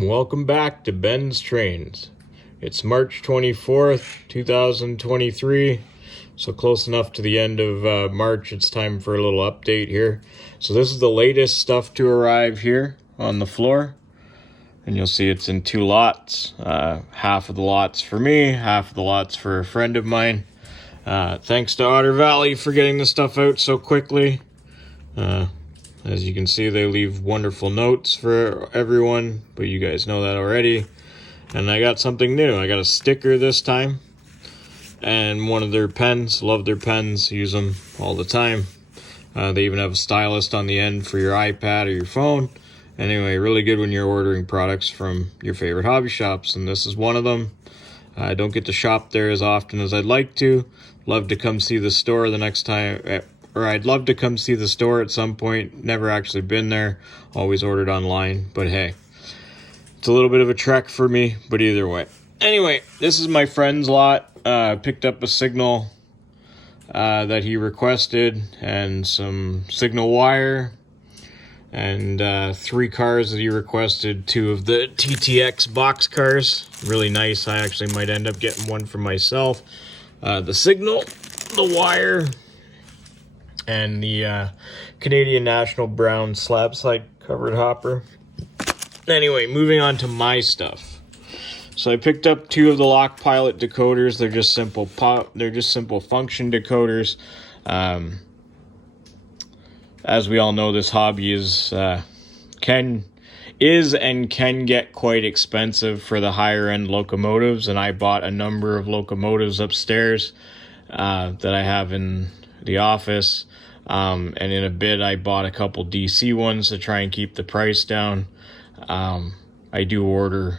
Welcome back to Ben's Trains. It's March 24th, 2023, so close enough to the end of March, it's time for a little update here. So this is the latest stuff to arrive here on the floor, and you'll see it's in two lots. Half of the lots for me, half of the lots for a friend of mine. Thanks to Otter Valley for getting the stuff out so quickly. As you can see, they leave wonderful notes for everyone, but you guys know that already. And I got something new. I got a sticker this time, and one of their pens. Love their pens, use them all the time. They even have a stylus on the end for your iPad or your phone. Anyway, really good when you're ordering products from your favorite hobby shops, and this is one of them. I don't get to shop there as often as I'd like to. Love to come see the store the next time. Or I'd love to come see the store at some point. Never actually been there. Always ordered online. But hey, it's a little bit of a trek for me, but either way. Anyway, this is my friend's lot. Picked up a signal that he requested and some signal wire and 3 cars that he requested. 2 of the TTX box cars. Really nice. I actually might end up getting one for myself. The signal, the wire, and the Canadian National Brown slab side covered hopper. Anyway, moving on to my stuff. So I picked up 2 of the Lock Pilot decoders. They're just simple function decoders. As we all know, this hobby is and can get quite expensive for the higher end locomotives, and I bought a number of locomotives upstairs that I have in the office. And in a bit, I bought a couple DC ones to try and keep the price down. I do order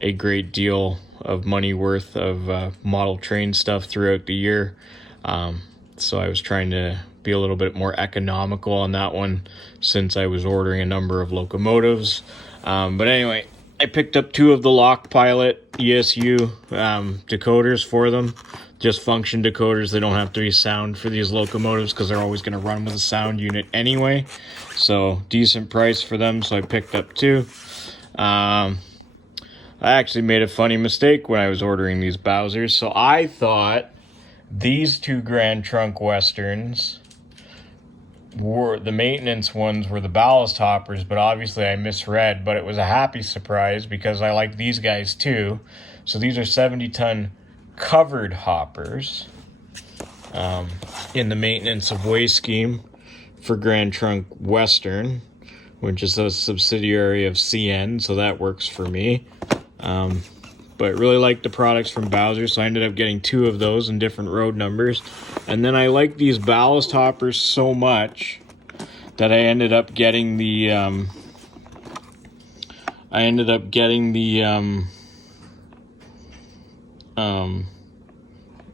a great deal of money worth of model train stuff throughout the year. So I was trying to be a little bit more economical on that one since I was ordering a number of locomotives. But anyway, I picked up 2 of the Lock Pilot ESU decoders for them. Just function decoders. They don't have to be sound for these locomotives because they're always going to run with a sound unit anyway. So decent price for them, so I picked up 2. I actually made a funny mistake when I was ordering these Bowsers. So I thought these 2 Grand Trunk Westerns were the maintenance ones, were the ballast hoppers, but obviously I misread. But it was a happy surprise because I like these guys too. So these are 70-ton covered hoppers in the maintenance of way scheme for Grand Trunk Western, which is a subsidiary of CN, so that works for me. But really like the products from Bowser, so I ended up getting 2 of those in different road numbers. And then I like these ballast hoppers so much that I ended up getting the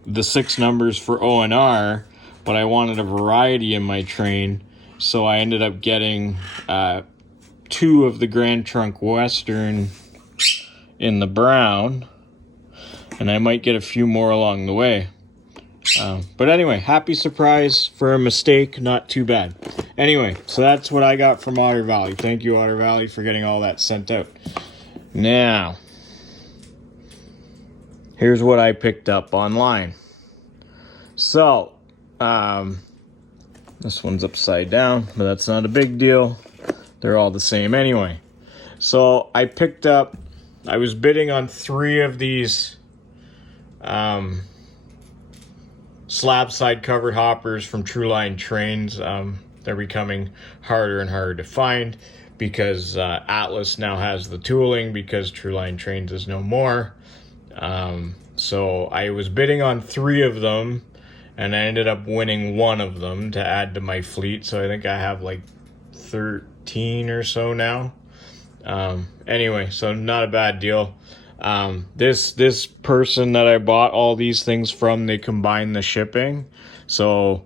the 6 numbers for ONR, but I wanted a variety in my train, so I ended up getting 2 of the Grand Trunk Western in the brown, and I might get a few more along the way. But anyway, happy surprise for a mistake, not too bad. Anyway, so that's what I got from Otter Valley. Thank you, Otter Valley, for getting all that sent out. Now, here's what I picked up online. So, this one's upside down, but that's not a big deal. They're all the same anyway. So I was bidding on 3 of these slab side covered hoppers from Truline Trains. They're becoming harder and harder to find because Atlas now has the tooling because Truline Trains is no more. So I was bidding on 3 of them, and I ended up winning 1 of them to add to my fleet. So I think I have like 13 or so now. Anyway, so not a bad deal. This person that I bought all these things from, they combine the shipping. So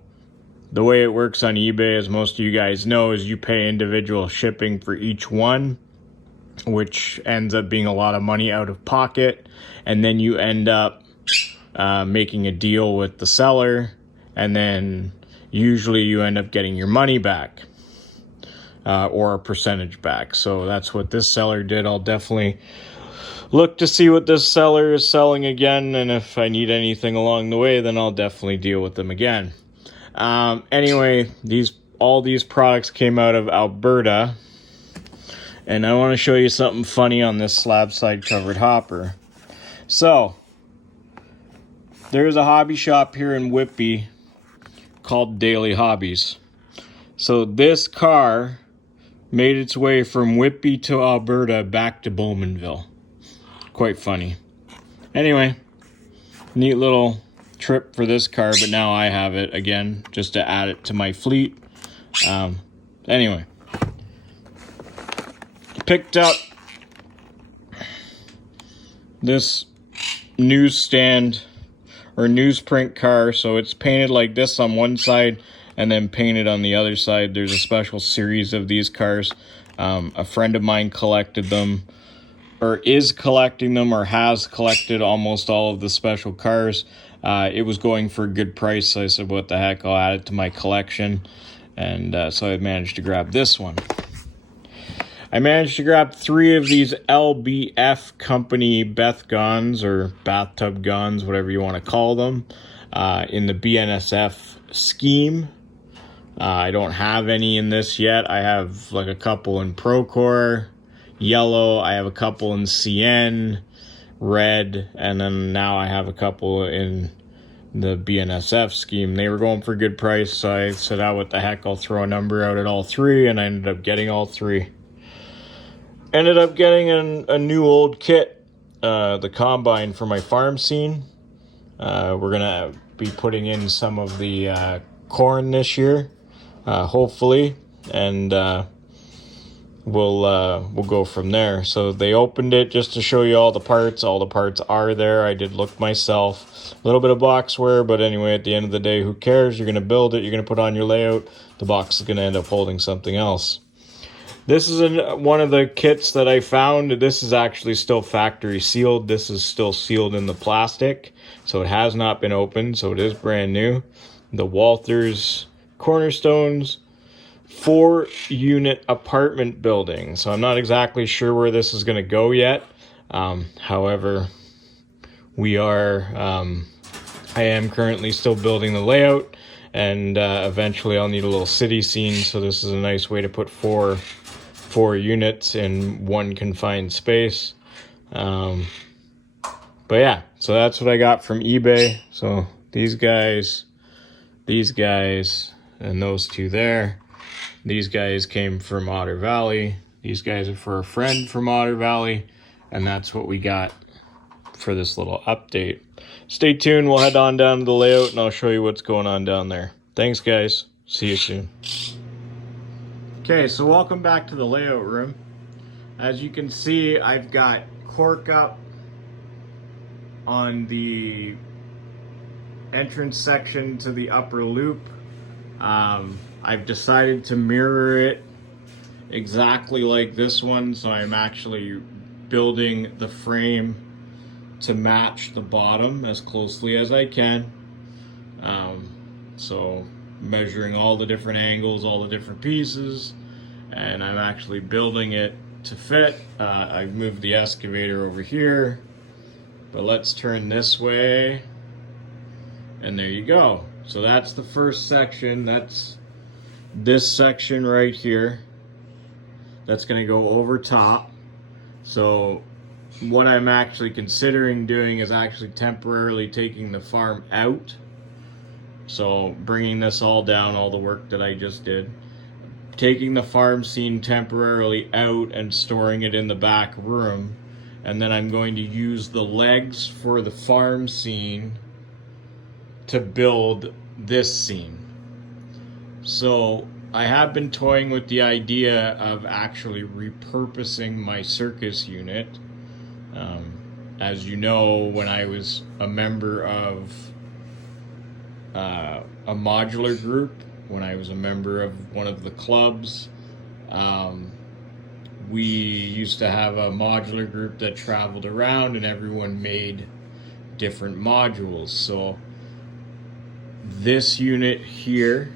the way it works on eBay, as most of you guys know, is you pay individual shipping for each one, which ends up being a lot of money out of pocket. And then you end up making a deal with the seller, and then usually you end up getting your money back. or a percentage back. So that's what this seller did. I'll definitely look to see what this seller is selling again, and if I need anything along the way, then I'll definitely deal with them again. Anyway, all these products came out of Alberta, and I want to show you something funny on this slab side covered hopper. So there's a hobby shop here in Whitby called Daily Hobbies. So this car made its way from Whitby to Alberta back to Bowmanville. Quite funny. Anyway, neat little trip for this car, but now I have it again just to add it to my fleet. Anyway, picked up this newsstand or newsprint car. So it's painted like this on one side and then painted on the other side. There's a special series of these cars. A friend of mine collected them, or is collecting them, or has collected almost all of the special cars. It was going for a good price, so I said, what the heck, I'll add it to my collection. And so I managed to grab this one. I managed to grab 3 of these LBF company Beth guns, or bathtub guns, whatever you want to call them, in the BNSF scheme. I don't have any in this yet. I have like a couple in Procore yellow, I have a couple in CN red, and then now I have a couple in the BNSF scheme. They were going for a good price, so I said, what the heck, I'll throw a number out at all 3, and I ended up getting all 3. Ended up getting a new old kit, the combine for my farm scene. We're gonna be putting in some of the corn this year, hopefully, and we'll go from there. So they opened it just to show you all the parts. All the parts are there. I did look myself. A little bit of box wear, but anyway, at the end of the day, who cares? You're gonna build it. You're gonna put on your layout. The box is gonna end up holding something else. This is one of the kits that I found. This is actually still factory sealed. This is still sealed in the plastic, so it has not been opened, so it is brand new. The Walthers Cornerstones 4-unit apartment building. So I'm not exactly sure where this is going to go yet. However, I am currently still building the layout, and eventually I'll need a little city scene, so this is a nice way to put four units in one confined space. But yeah, so that's what I got from eBay. So these guys, and those 2 there. These guys came from Otter Valley. These guys are for a friend from Otter Valley, and that's what we got for this little update. Stay tuned. We'll head on down to the layout, and I'll show you what's going on down there. Thanks, guys. See you soon. Okay, so welcome back to the layout room. As you can see, I've got cork up on the entrance section to the upper loop. I've decided to mirror it exactly like this one, so I'm actually building the frame to match the bottom as closely as I can. So measuring all the different angles, all the different pieces, and I'm actually building it to fit. I've moved the excavator over here, but let's turn this way, and there you go. So that's the first section. That's this section right here. That's going to go over top. So what I'm actually considering doing is actually temporarily taking the farm out. So bringing this all down, all the work that I just did, taking the farm scene temporarily out and storing it in the back room. And then I'm going to use the legs for the farm scene to build this scene. So I have been toying with the idea of actually repurposing my circus unit. As you know, when I was a member of a modular group, when I was a member of one of the clubs, we used to have a modular group that traveled around, and everyone made different modules. So this unit here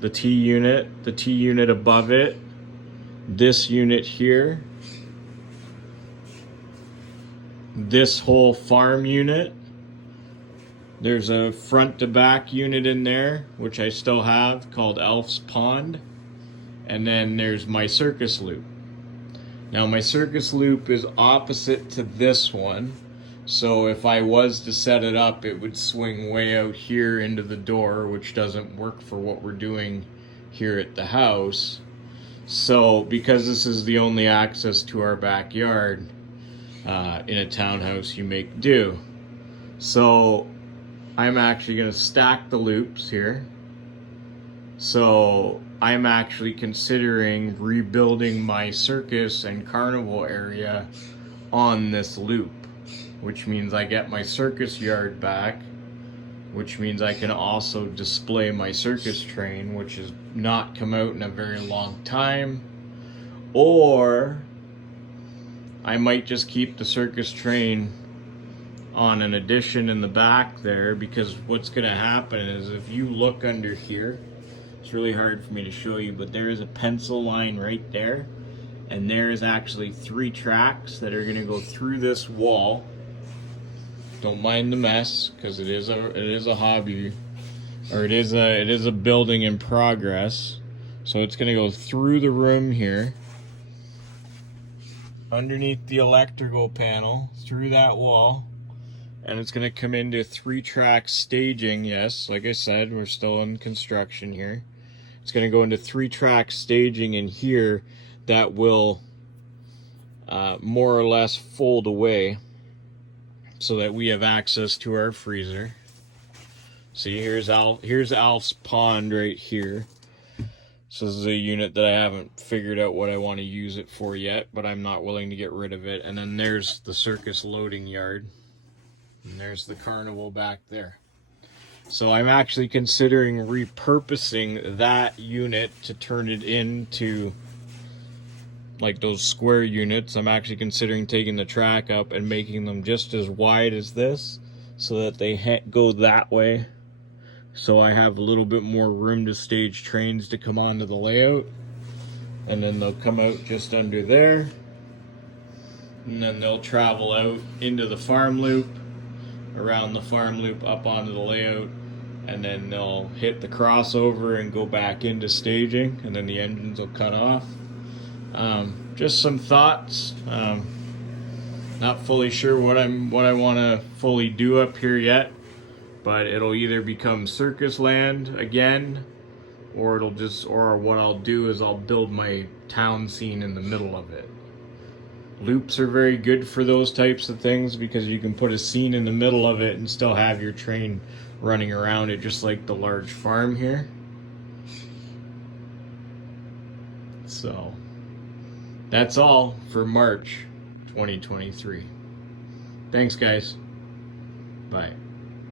the T unit, the T unit above it, this unit here, this whole farm unit. There's a front to back unit in there, which I still have, called Elf's Pond. And then there's my circus loop. Now my circus loop is opposite to this one. So if I was to set it up, it would swing way out here into the door, which doesn't work for what we're doing here at the house. So because this is the only access to our backyard, in a townhouse, you make do. So I'm actually going to stack the loops here. So I'm actually considering rebuilding my circus and carnival area on this loop, which means I get my circus yard back, which means I can also display my circus train, which has not come out in a very long time. Or I might just keep the circus train on an addition in the back there, because what's going to happen is if you look under here, it's really hard for me to show you, but there is a pencil line right there, and there is actually 3 tracks that are going to go through this wall. Don't mind the mess, because it is a hobby, or it is a building in progress. So it's going to go through the room here, underneath the electrical panel, through that wall. And it's going to come into 3-track staging. Yes, like I said, we're still in construction here. It's going to go into 3-track staging in here that will more or less fold away so that we have access to our freezer. See, here's Alf's Pond right here. So this is a unit that I haven't figured out what I want to use it for yet, but I'm not willing to get rid of it. And then there's the circus loading yard. And there's the carnival back there. So I'm actually considering repurposing that unit to turn it into like those square units. I'm actually considering taking the track up and making them just as wide as this, so that they go that way. So I have a little bit more room to stage trains to come onto the layout. And then they'll come out just under there. And then they'll travel out into the farm loop, around the farm loop up onto the layout, and then they'll hit the crossover and go back into staging, and then the engines will cut off. Just some thoughts. Not fully sure what I want to fully do up here yet, but it'll either become circus land again, or what I'll do is I'll build my town scene in the middle of it. Loops are very good for those types of things, because you can put a scene in the middle of it and still have your train running around it, just like the large farm here. So that's all for March 2023. Thanks, guys. Bye.